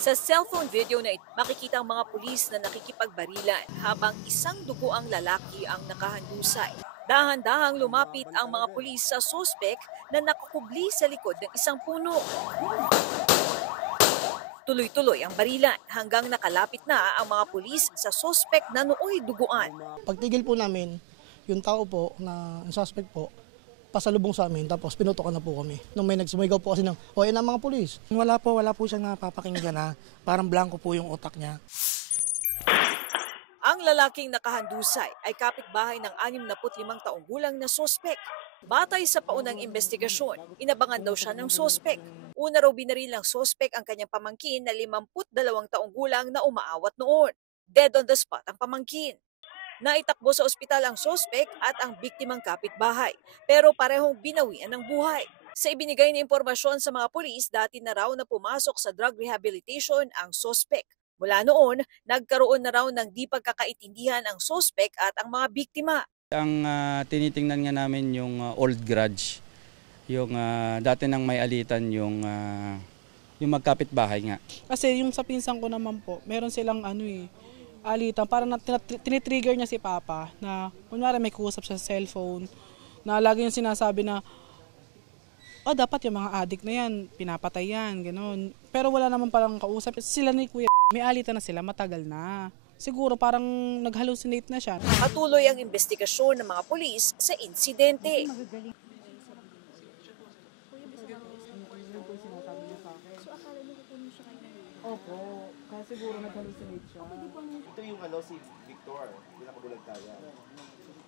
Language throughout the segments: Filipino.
Sa cellphone video na ito, makikita ang mga pulis na nakikipagbarilan habang isang duguang lalaki ang nakahandusay. Dahan-dahang lumapit ang mga pulis sa suspek na nakakubli sa likod ng isang puno. Tuloy-tuloy ang barilan hanggang nakalapit na ang mga pulis sa suspek na nooy duguan. Pagtigil po namin, yung tao po na yung suspect po, pasalubong sa amin, tapos pinutokan na po kami. Nung may nagsumigaw po kasi ng, o yan ang mga pulis. Wala po siyang napapakinggan na parang blanco po yung utak niya. Ang lalaking nakahandusay ay kapitbahay ng 65 taong gulang na sospek. Batay sa paunang investigasyon, inabangan daw siya ng sospek. Una raw binaril ng sospek ang kanyang pamangkin na 52 taong gulang na umaawat noon. Dead on the spot ang pamangkin. Naitakbo sa ospital ang sospek at ang biktimang kapitbahay, pero parehong binawian ng buhay. Sa ibinigay na impormasyon sa mga pulis, dati na raw na pumasok sa drug rehabilitation ang sospek. Mula noon, nagkaroon na raw ng di pagkakaintindihan ang sospek at ang mga biktima. Ang tinitingnan nga namin yung old grudge, yung dati nang may alitan yung magkapitbahay nga. Kasi yung sa pinsan ko naman po, meron silang alitan, parang tinitrigger niya si Papa na kunwari may kuusap siya sa cellphone na lagi yung sinasabi na dapat yung mga addict na yan, pinapatay yan, gano'n. Pero wala naman parang kausap. Sila ni Kuya, may alitan na sila, matagal na. Siguro parang nag-hallucinate na siya. Patuloy ang investigasyon ng mga pulis sa insidente. Opo, kaya siguro nag-hallucinate siya. Ito yung si Victor, pinakabulag kaya.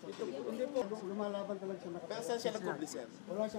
Hindi po, lumalaban talaga siya. Pero saan siya nag-publish yan? Wala siya.